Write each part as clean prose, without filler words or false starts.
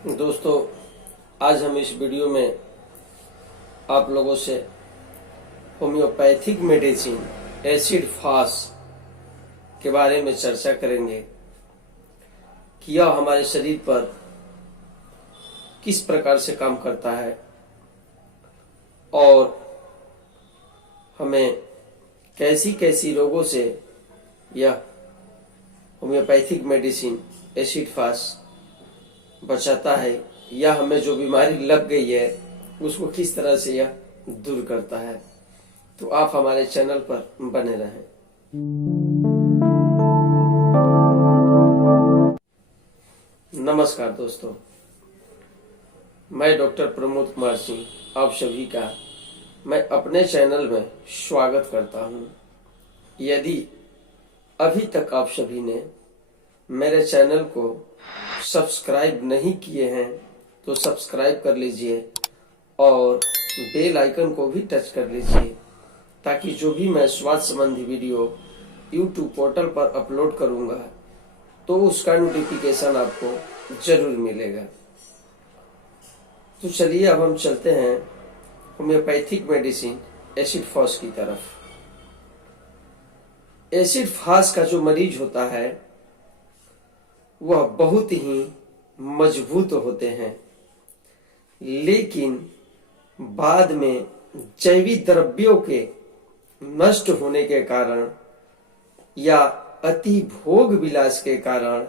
दोस्तों, आज हम इस वीडियो में आप लोगों से होम्योपैथिक मेडिसिन एसिड फास के बारे में चर्चा करेंगे कि यह हमारे शरीर पर किस प्रकार से काम करता है और हमें कैसी कैसी रोगों से यह होम्योपैथिक मेडिसिन एसिड फास बचाता है, या हमें जो बीमारी लग गई है उसको किस तरह से यह दूर करता है। तो आप हमारे चैनल पर बने रहें। नमस्कार दोस्तों, मैं डॉक्टर प्रमोद कुमार सिंह आप सभी का मैं अपने चैनल में स्वागत करता हूं। यदि अभी तक आप सभी ने मेरे चैनल को सब्सक्राइब नहीं किए हैं तो सब्सक्राइब कर लीजिए और बेल आइकन को भी टच कर लीजिए, ताकि जो भी मैं स्वास्थ्य संबंधी वीडियो YouTube पोर्टल पर अपलोड करूंगा तो उसका नोटिफिकेशन आपको जरूर मिलेगा। तो चलिए अब हम चलते हैं होम्योपैथिक मेडिसिन एसिड फास की तरफ। एसिड फास का जो मरीज होता है वह बहुत ही मजबूत होते हैं, लेकिन बाद में जैविक द्रव्यों के नष्ट होने के कारण या अति भोग विलास के कारण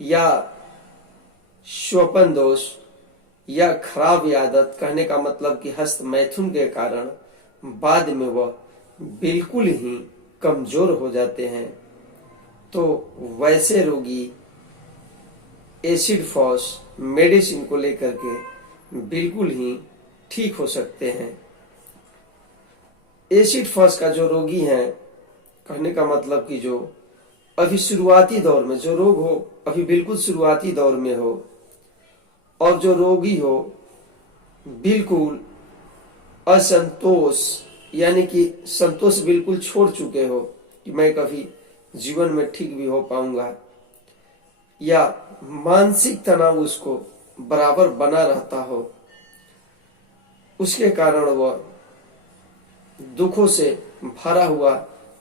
या स्वपन दोष या खराब आदत, कहने का मतलब कि हस्त मैथुन के कारण बाद में वह बिल्कुल ही कमजोर हो जाते हैं। तो वैसे रोगी एसिड फास मेडिसिन को लेकर के बिल्कुल ही ठीक हो सकते हैं। एसिड फास का जो रोगी है, कहने का मतलब कि जो अभी शुरुआती दौर में जो रोग हो, अभी बिल्कुल शुरुआती दौर में हो, और जो रोगी हो बिल्कुल असंतोष, यानी कि संतोष बिल्कुल छोड़ चुके हो कि मैं कभी जीवन में ठीक भी हो पाऊंगा, या मानसिक तनाव उसको बराबर बना रहता हो, उसके कारण वह दुखों से भरा हुआ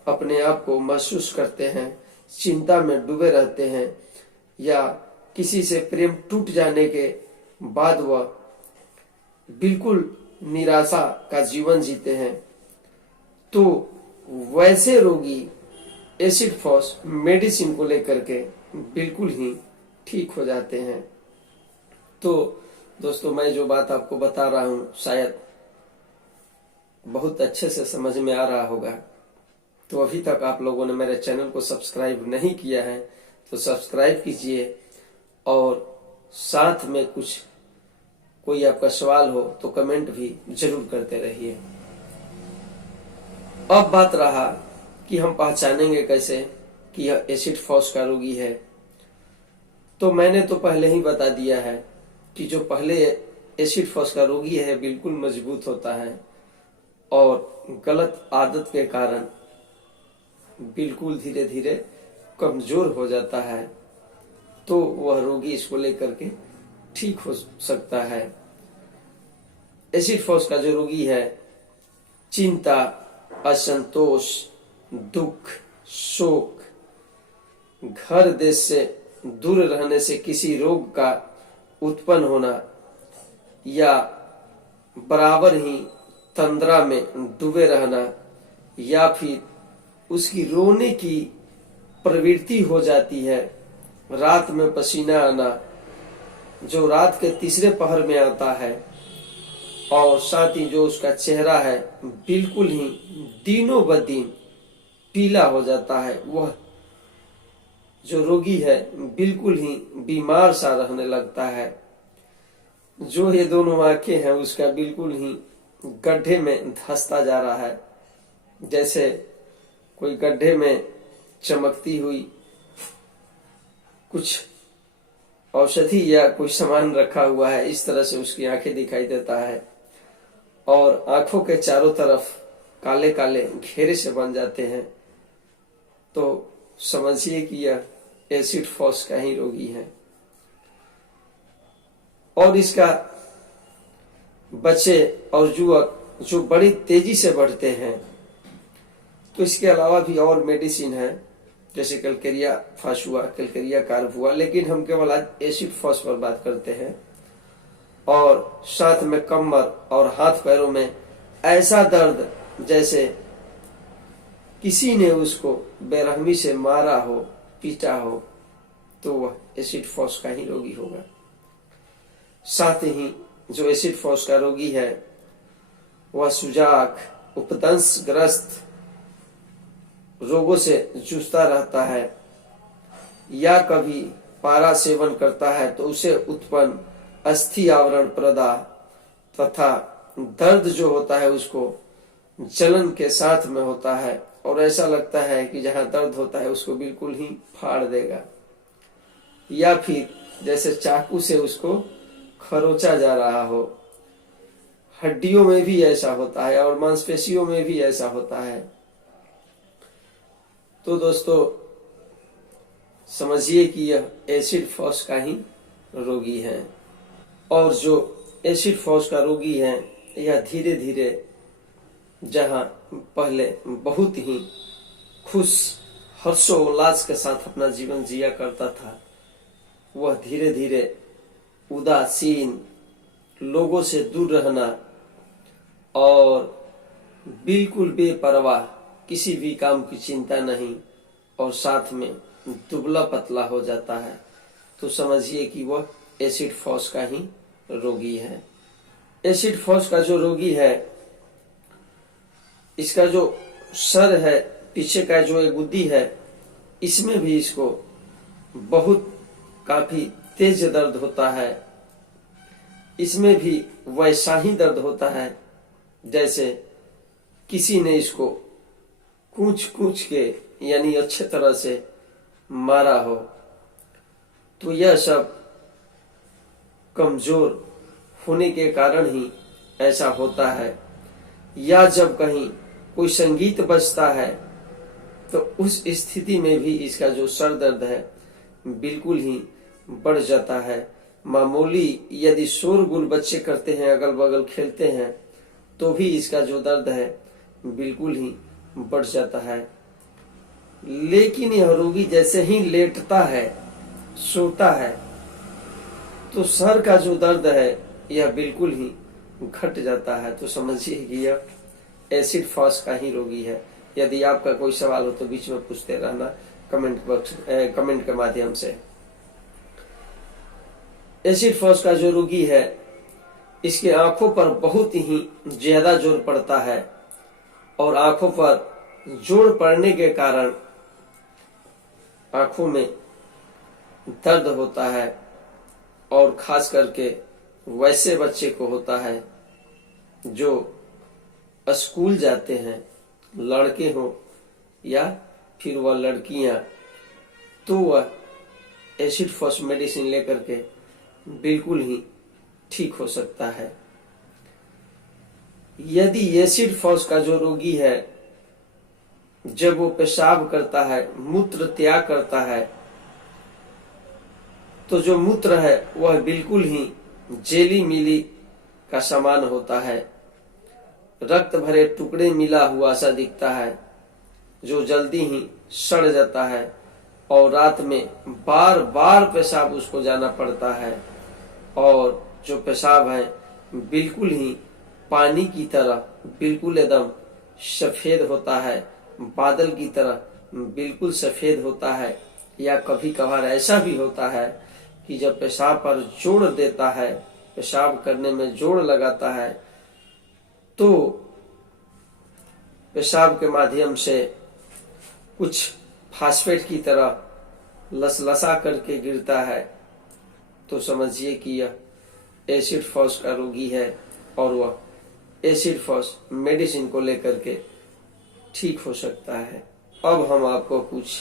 अपने आप को महसूस करते हैं, चिंता में डूबे रहते हैं, या किसी से प्रेम टूट जाने के बाद वह बिल्कुल निराशा का जीवन जीते हैं। तो वैसे रोगी एसिड फास मेडिसिन को लेकर के बिल्कुल ही ठीक हो जाते हैं। तो दोस्तों, मैं जो बात आपको बता रहा हूं शायद बहुत अच्छे से समझ में आ रहा होगा। तो अभी तक आप लोगों ने मेरे चैनल को सब्सक्राइब नहीं किया है तो सब्सक्राइब कीजिए, और साथ में कोई आपका सवाल हो तो कमेंट भी जरूर करते रहिए। अब बात रहा कि हम पहचानेंगे कैसे कि यह एसिड फास का रोगी है। तो मैंने तो पहले ही बता दिया है कि जो पहले एसिड फास का रोगी है बिल्कुल मजबूत होता है और गलत आदत के कारण बिल्कुल धीरे धीरे कमजोर हो जाता है। तो वह रोगी इसको लेकर के ठीक हो सकता है। एसिड फास का जो रोगी है चिंता, असंतोष, दुख, शोक, घर देश से दूर रहने से किसी रोग का उत्पन्न होना, या बराबर ही तंद्रा में डूबे रहना, या फिर उसकी रोने की प्रवृत्ति हो जाती है, रात में पसीना आना जो रात के तीसरे पहर में आता है, और साथ ही जो उसका चेहरा है बिल्कुल ही दिनों ब दिन पीला हो जाता है, वह जो रोगी है बिल्कुल ही बीमार सा रहने लगता है। जो ये दोनों आंखें हैं उसका बिल्कुल ही गड्ढे में धंसता जा रहा है, जैसे कोई गड्ढे में चमकती हुई कुछ औषधि या कोई सामान रखा हुआ है, इस तरह से उसकी आंखें दिखाई देता है, और आंखों के चारों तरफ काले काले घेरे से बन जाते हैं। तो समझिए कि यह एसिड फास का ही रोगी है। और इसका बच्चे और युवक जो बड़ी तेजी से बढ़ते हैं। तो इसके अलावा भी और मेडिसिन है, जैसे कैलकेरिया फास हुआ, कैलकेरिया कार्ब हुआ, लेकिन हम केवल आज एसिड फॉस पर बात करते हैं। और साथ में कमर और हाथ पैरों में ऐसा दर्द जैसे किसी ने उसको बेरहमी से मारा हो, पीटा हो, तो वह एसिड फॉस का ही रोगी होगा। साथ ही जो एसिड फॉस का रोगी है वह सुजाक, उपदंश ग्रस्त रोगों से जूझता रहता है, या कभी पारा सेवन करता है तो उसे उत्पन्न अस्थि आवरण प्रदाह तथा दर्द जो होता है उसको जलन के साथ में होता है, और ऐसा लगता है कि जहां दर्द होता है उसको बिल्कुल ही फाड़ देगा, या फिर जैसे चाकू से उसको खरोचा जा रहा हो। हड्डियों में भी ऐसा होता है और मांसपेशियों में भी ऐसा होता है। तो दोस्तों समझिए कि यह एसिड फॉस का ही रोगी है। और जो एसिड फॉस का रोगी है यह धीरे धीरे जहां पहले बहुत ही खुश हर्षोल्लास के साथ अपना जीवन जिया करता था, वह धीरे धीरे उदासीन, लोगों से दूर रहना और बिल्कुल बेपरवाह, किसी भी काम की चिंता नहीं, और साथ में दुबला पतला हो जाता है। तो समझिए कि वह एसिड फॉस का ही रोगी है। एसिड फॉस का जो रोगी है, इसका जो सर है, पीछे का जो एक गुद्दी है, इसमें भी इसको बहुत काफी तेज दर्द होता है। इसमें भी वैसा ही दर्द होता है जैसे किसी ने इसको कूच कूच के यानी अच्छे तरह से मारा हो। तो यह सब कमजोर होने के कारण ही ऐसा होता है। या जब कहीं कोई संगीत बजता है तो उस स्थिति में भी इसका जो सर दर्द है बिल्कुल ही बढ़ जाता है। मामूली यदि शोरगुल बच्चे करते हैं, अगल बगल खेलते हैं, तो भी इसका जो दर्द है बिल्कुल ही बढ़ जाता है। लेकिन यह रोगी जैसे ही लेटता है, सोता है, तो सर का जो दर्द है यह बिल्कुल ही घट जाता है। तो समझिए कि यह एसिड फॉस का ही रोगी है। यदि आपका कोई सवाल हो तो बीच में पूछते रहना कमेंट के माध्यम से। एसिड फॉस का जो रोगी है, इसके आंखों पर बहुत ही ज्यादा जोर पड़ता है, और आंखों पर जोर पड़ने के कारण आंखों में दर्द होता है, और खास करके वैसे बच्चे को होता है जो स्कूल जाते हैं, लड़के हो या फिर वह लड़कियां, तो वह एसिड फॉस मेडिसिन लेकर के बिल्कुल ही ठीक हो सकता है। यदि एसिड फॉस का जो रोगी है, जब वो पेशाब करता है, मूत्र त्याग करता है, तो जो मूत्र है वह बिल्कुल ही जेली मिली का समान होता है, रक्त भरे टुकड़े मिला हुआ सा दिखता है, जो जल्दी ही सड़ जाता है, और रात में बार बार पेशाब उसको जाना पड़ता है, और जो पेशाब है बिल्कुल ही पानी की तरह बिल्कुल एकदम सफेद होता है, बादल की तरह बिल्कुल सफेद होता है। या कभी कभार ऐसा भी होता है कि जब पेशाब पर जोर देता है, पेशाब करने में जोर लगाता है, तो पेशाब के माध्यम से कुछ फास्फेट की तरह लसलसा करके गिरता है। तो समझिए कि यह एसिड फॉस का रोगी है, और वह एसिड फॉस मेडिसिन को लेकर के ठीक हो सकता है। अब हम आपको कुछ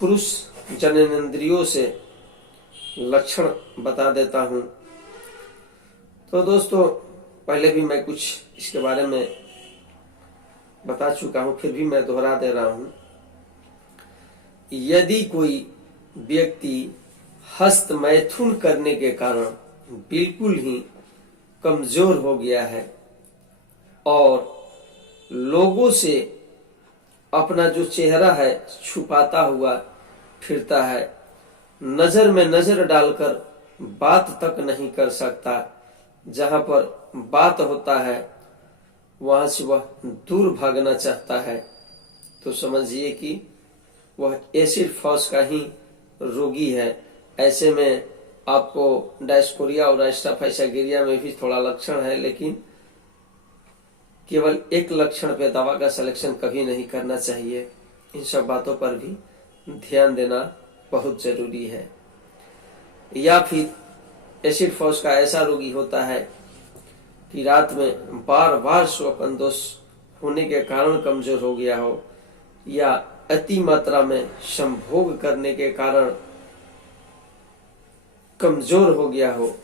पुरुष जननेंद्रियों से लक्षण बता देता हूं। तो दोस्तों पहले भी मैं कुछ इसके बारे में बता चुका हूं, फिर भी मैं दोहरा दे रहा हूं। यदि कोई व्यक्ति हस्त मैथुन करने के कारण बिल्कुल ही कमजोर हो गया है और लोगों से अपना जो चेहरा है छुपाता हुआ फिरता है। नजर में नजर डालकर बात तक नहीं कर सकता। जहां पर बात होता है वहां से वह दूर भागना चाहता है। तो समझिए कि वह एसिड फॉस का ही रोगी है। ऐसे में आपको डायस्कोरिया और एस्ट्राफाइसागिरिया में भी थोड़ा लक्षण है, लेकिन केवल एक लक्षण पे दवा का सिलेक्शन कभी नहीं करना चाहिए। इन सब बातों पर भी ध्यान देना बहुत जरूरी है। या फिर एसिड फॉस का ऐसा रोगी होता है कि रात में बार बार स्वप्न दोष होने के कारण कमजोर हो गया हो, या अति मात्रा में संभोग करने के कारण कमजोर हो गया हो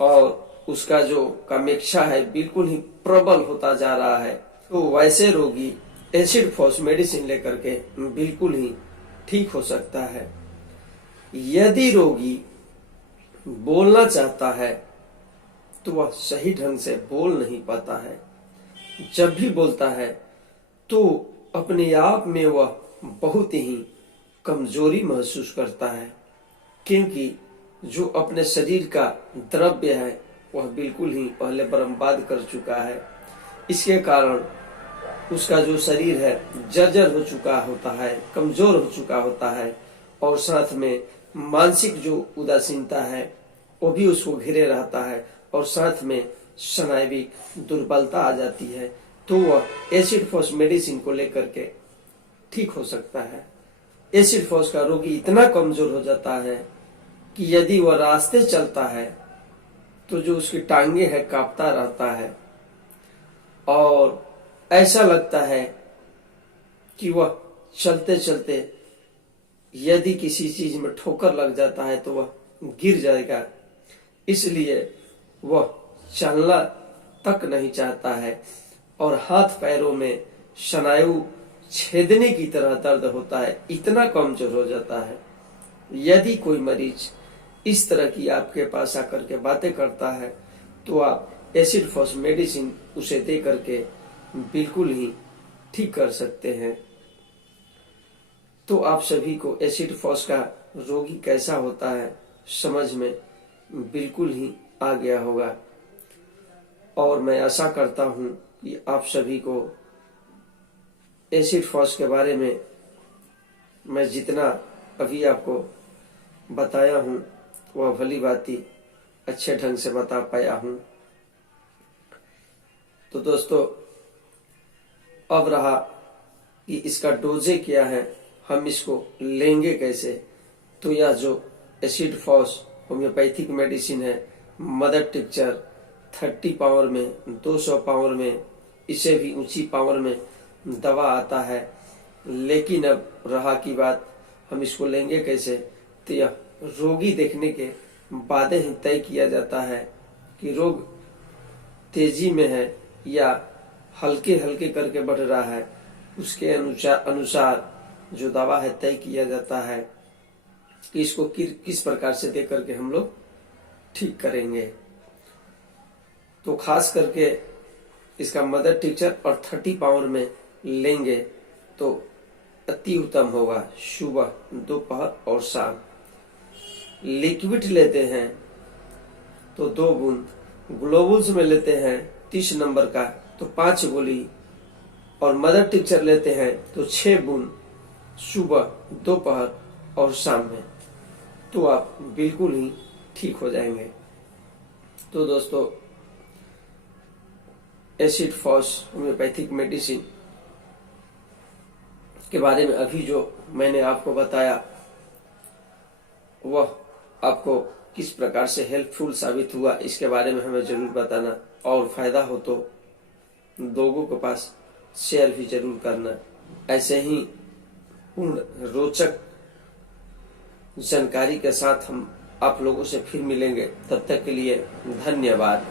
और उसका जो कामेक्षा है बिल्कुल ही प्रबल होता जा रहा है। तो वैसे रोगी एसिड फॉस मेडिसिन लेकर के बिल्कुल ही ठीक हो सकता है। यदि रोगी बोलना चाहता है तो वह सही ढंग से बोल नहीं पाता है। जब भी बोलता है तो अपने आप में वह बहुत ही कमजोरी महसूस करता है, क्योंकि जो अपने शरीर का द्रव्य है वह बिल्कुल ही पहले बर्बाद कर चुका है। इसके कारण उसका जो शरीर है जर्जर हो चुका होता है, कमजोर हो चुका होता है, और साथ में मानसिक जो उदासीनता है वो भी उसको घेरे रहता है, और साथ में स्नायुविक दुर्बलता आ जाती है। तो वह एसिड फॉस मेडिसिन को लेकर के ठीक हो सकता है। एसिड फॉस का रोगी इतना कमजोर हो जाता है कि यदि वह रास्ते चलता है तो जो उसकी टांगे है कांपता रहता है, और ऐसा लगता है कि वह चलते चलते यदि किसी चीज में ठोकर लग जाता है तो वह गिर जाएगा। इसलिए वह चलना तक नहीं चाहता है और हाथ पैरों में स्नायु छेदने की तरह दर्द होता है, इतना कमजोर हो जाता है। यदि कोई मरीज इस तरह की आपके पास आकर के बातें करता है तो आप एसिड फॉस मेडिसिन उसे दे करके बिल्कुल ही ठीक कर सकते हैं। तो आप सभी को एसिड फॉस का रोगी कैसा होता है समझ में बिल्कुल ही आ गया होगा, और मैं आशा करता हूं कि आप सभी को एसिड फॉस के बारे में मैं जितना अभी आपको बताया हूं वह भली भांति अच्छे ढंग से बता पाया हूं। तो दोस्तों, अब रहा कि इसका डोजे क्या है, हम इसको लेंगे कैसे। तो यह जो एसिड फॉस होम्योपैथिक मेडिसिन है, मदर टिंचर 30 पावर में, 200 पावर में, इससे भी ऊंची पावर में दवा आता है। लेकिन अब रहा की बात हम इसको लेंगे कैसे, तो यह रोगी देखने के बाद ही तय किया जाता है कि रोग तेजी में है या हल्के हल्के करके बढ़ रहा है। उसके अनुसार जो दवा है तय किया जाता है कि इसको किस प्रकार से दे करके हम लोग ठीक करेंगे। तो खास करके इसका मदर टिंचर और 30 पावर में लेंगे तो अति उत्तम होगा, सुबह, दोपहर और शाम। लिक्विड लेते हैं तो 2 बूंद, ग्लोबुल्स में लेते हैं 30 नंबर का तो 5 गोली, और मदर टिंचर लेते हैं तो 6 बूंद सुबह, दोपहर और शाम में, तो आप बिल्कुल ही ठीक हो जाएंगे। तो दोस्तों, एसिड फॉस होम्योपैथिक मेडिसिन के बारे में अभी जो मैंने आपको बताया वह आपको किस प्रकार से हेल्पफुल साबित हुआ, इसके बारे में हमें जरूर बताना, और फायदा हो तो लोगों के पास शेयर भी जरूर करना। ऐसे ही पूर्ण रोचक जानकारी के साथ हम आप लोगों से फिर मिलेंगे। तब तक के लिए धन्यवाद।